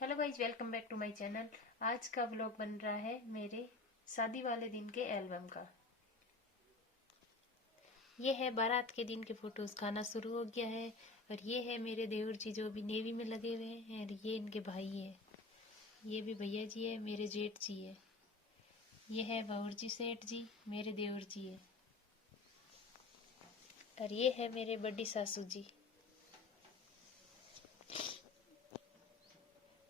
Hello guys, welcome back to my channel. आज का vlog बन रहा है मेरे शादी वाले दिन के एल्बम का। ये है बारात के दिन के फोटोज। खाना शुरू हो गया है और ये है मेरे देवर जी जो अभी नेवी में लगे हुए हैं और ये इनके भाई है। ये भी भैया जी है, मेरे जेठ जी है। ये है बाउर जी सेठ जी, मेरे देवर जी है। और ये है मेरे बड़ी सासू जी।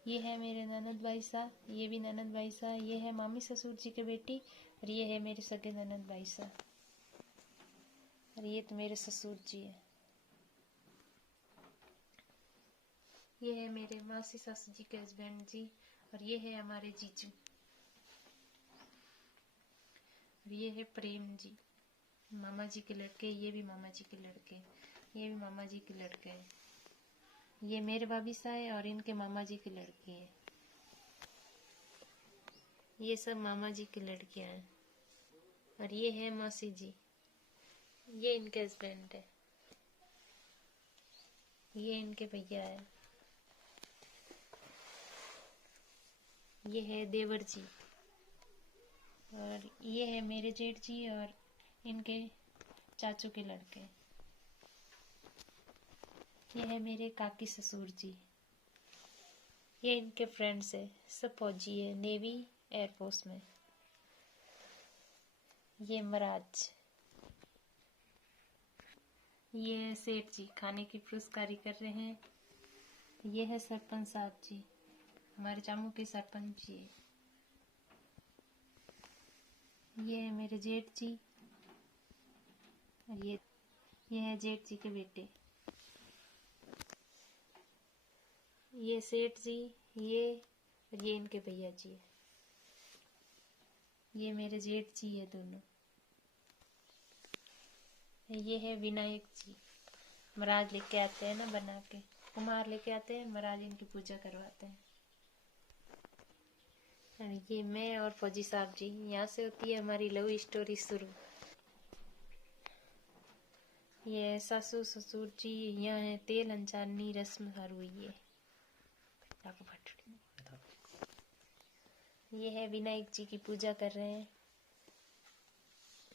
ये है मेरे ननद भाई साहब, ये भी ननद भाई साहब। ये है मामी ससुर जी के बेटी और ये है मेरे सगे ननद भाई साहब। और ये तो मेरे ससुर जी है। ये है मेरे मासी सासू जी के हस्बैंड जी और ये है हमारे जीजू। और ये है प्रेम जी, मामा जी के लड़के। ये भी मामा जी के लड़के, ये भी मामा जी के लड़के हैं। ये मेरे भाभी सा है और इनके मामा जी की लड़की है। ये सब मामा जी की लड़कियां हैं। और ये है मासी जी, ये इनके हस्बैंड है। ये इनके भैया है। ये है देवर जी और ये है मेरे जेठ जी और इनके चाचू के लड़के। ये है मेरे काकी ससुर जी। ये इनके फ्रेंड्स है, सब फौजी है, नेवी एयरफोर्स में। ये महाराज। ये है सेठ जी, खाने की पुरस्कारी कर रहे हैं। ये है सरपंच साहब जी, हमारे जामू के सरपंच जी। ये है मेरे जेठ जी और ये है जेठ जी के बेटे। ये सेठ जी, ये और ये इनके भैया जी है। ये मेरे जेठ जी है दोनों। ये है विनायक जी, महाराज लेके आते हैं ना बना के, कुम्हार लेके आते हैं, महाराज इनकी पूजा करवाते हैं। और ये मैं और फौजी साहब जी, यहाँ से होती है हमारी लव स्टोरी शुरू। ये सासू ससुर जी यहाँ है, तेल अंचानी रस्म हर हुई है। ये है विनायक जी की पूजा कर रहे हैं।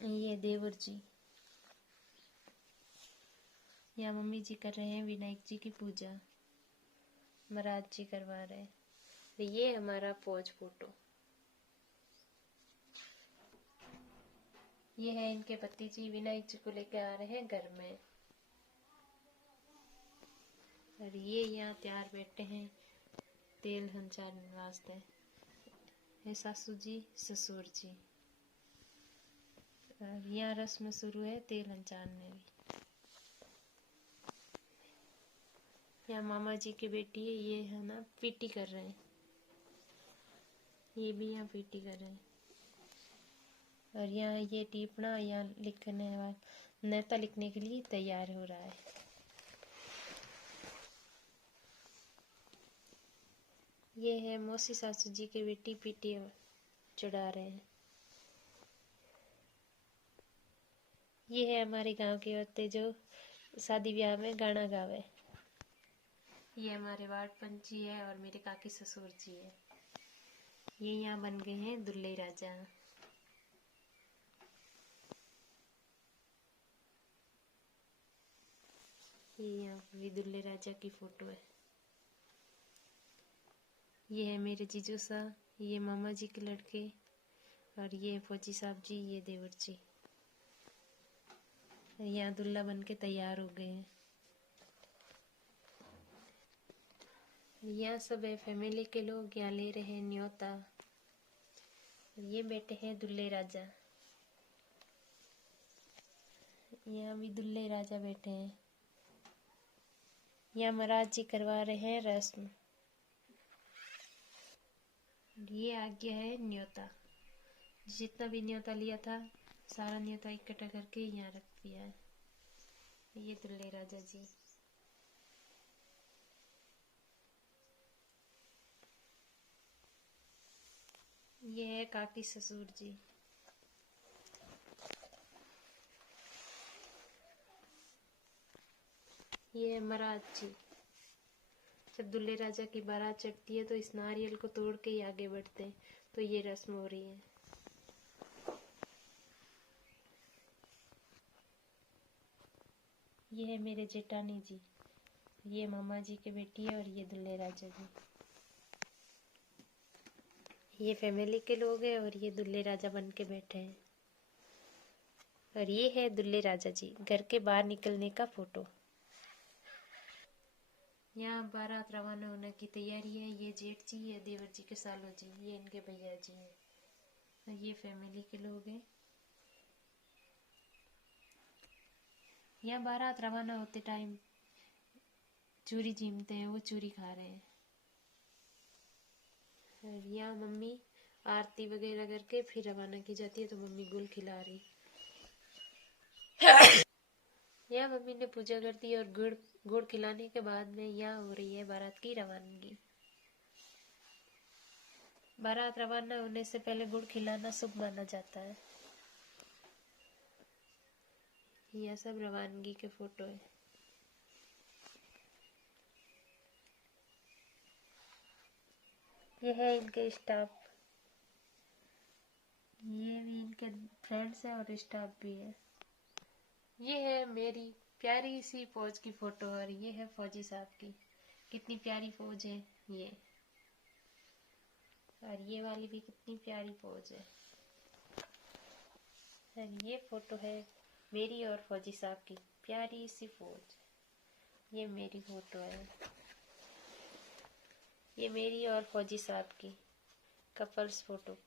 ये देवर जी, यहाँ मम्मी जी कर रहे हैं विनायक जी की पूजा, महाराज जी करवा रहे हैं। ये हमारा फौज फोटो। ये है इनके पति जी, विनायक जी को लेके आ रहे हैं घर में। और ये यहाँ तैयार बैठे हैं तेल हंचाने वास्ते। है सासू जी ससुर जी। और यहाँ रस्म शुरू है तेल हंचाने भी। यहाँ मामा जी की बेटी है, ये है ना पीटी कर रहे हैं। ये भी यहाँ पीटी कर रहे हैं। और यहाँ ये टीपना यहाँ लिखने वाला नेता लिखने के लिए तैयार हो रहा है। ये है मौसी सासू जी की बेटी, पीटी चढ़ा रहे हैं। ये है हमारे गांव की औरतें जो शादी ब्याह में गाना गावे। ये हमारे वार्ड पंच जी है और मेरे काकी ससुर जी है। ये यहाँ बन गए हैं दुल्हे राजा। ये यहाँ भी दुल्हे राजा की फोटो है। ये है मेरे जीजू साहब, ये मामा जी के लड़के और ये फौजी साहब जी, ये देवर जी। यहाँ दुल्हा बन के तैयार हो गए हैं। यहाँ सब है फैमिली के लोग, यहाँ ले रहे हैं न्योता। ये बैठे हैं दुल्हे राजा। यहाँ भी दुल्हे राजा बैठे हैं। यहाँ महाराज जी करवा रहे हैं रस्म। ये आ गया है न्योता। जितना भी न्योता लिया था सारा न्योता इकट्ठा करके यहाँ रख दिया है। ये दुल्हे राजा जी। ये है काकी ससुर जी। ये है महाराज जी, जब दूल्हे राजा की बारात चढ़ती है तो इस नारियल को तोड़ के ही आगे बढ़ते हैं। तो ये रस्म हो रही है। ये है मेरे जेठानी जी, ये मामा जी के बेटी है और ये दूल्हे राजा जी। ये फैमिली के लोग हैं और ये दूल्हे राजा बन के बैठे हैं। और ये है दूल्हे राजा जी घर के बाहर निकलने का फोटो। यहाँ बारात रवाना होने की तैयारी है। ये जेठ जी, ये देवर जी के सालो जी, ये इनके भैया जी हैं और ये फैमिली के लोग हैं। यहाँ बारात रवाना होते टाइम चूरी जीमते हैं, वो चूरी खा रहे हैं। और यहाँ मम्मी आरती वगैरह करके फिर रवाना की जाती है। तो मम्मी गुल खिला रही। यहाँ मम्मी ने पूजा कर दी और गुड़ गुड़ खिलाने के बाद में यहाँ हो रही है बारात की रवानगी। बारात रवाना होने से पहले गुड़ खिलाना शुभ माना जाता है। यह सब रवानगी के फोटो है। ये है इनके स्टाफ, ये भी इनके फ्रेंड्स हैं और स्टाफ भी है। ये है मेरी प्यारी सी फौज की फोटो और ये है फौजी साहब की। कितनी प्यारी फौज है ये। और ये वाली भी कितनी प्यारी फौज है। और ये फोटो है मेरी और फौजी साहब की, प्यारी सी फौज। ये मेरी फोटो है। ये मेरी और फौजी साहब की कपल्स फोटो।